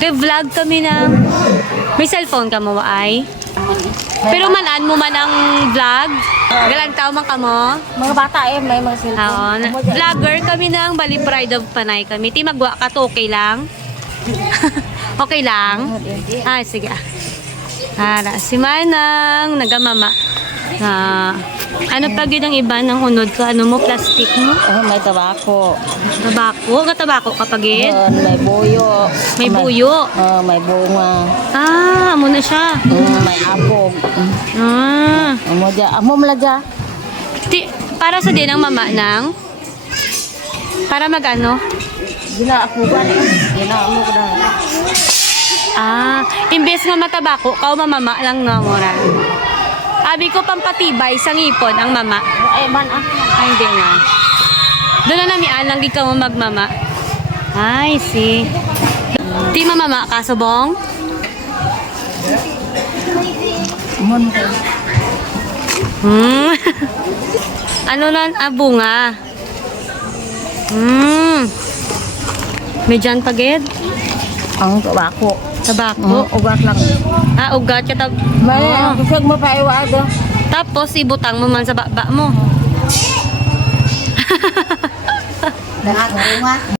Kay vlog kami na. May cellphone ka mo ay? Pero manan mo man ang vlog? Galang tao man ka mo? Mga bata may mga cellphone. Oo. Vlogger kami ng Bali Pride of Panay kami. Ti magwa ka to, okay lang? Okay lang? Ah, sige. Si Manang, nagamama. Ano pa yun ang iba ng unod ko? Ano mo, plastic mo? May tabako. Tabako? Katabako kapag yun? May buyo. May buyo? May bunga. Amo na siya. May apog. Amo mladya. Para sa din ang mama ng? Para magano? Ginaapugan. Ginaamo ko na. Imbes nga matabako, kao mamama lang na mura. Abi ko pampatibay sa ngipon ang mama. Ay man Hindi nga. Doon na namian lang ikaw mo magmama. Ay, see. Di mamama ka, subong? Mon ko. Ano lang, bunga. May dyan pagid? Ang tabako. Tabako? Ugat lang. Ugat ka May kusog mo pa iwaad. Tapos ibutang mo man sa baba mo. Bunga.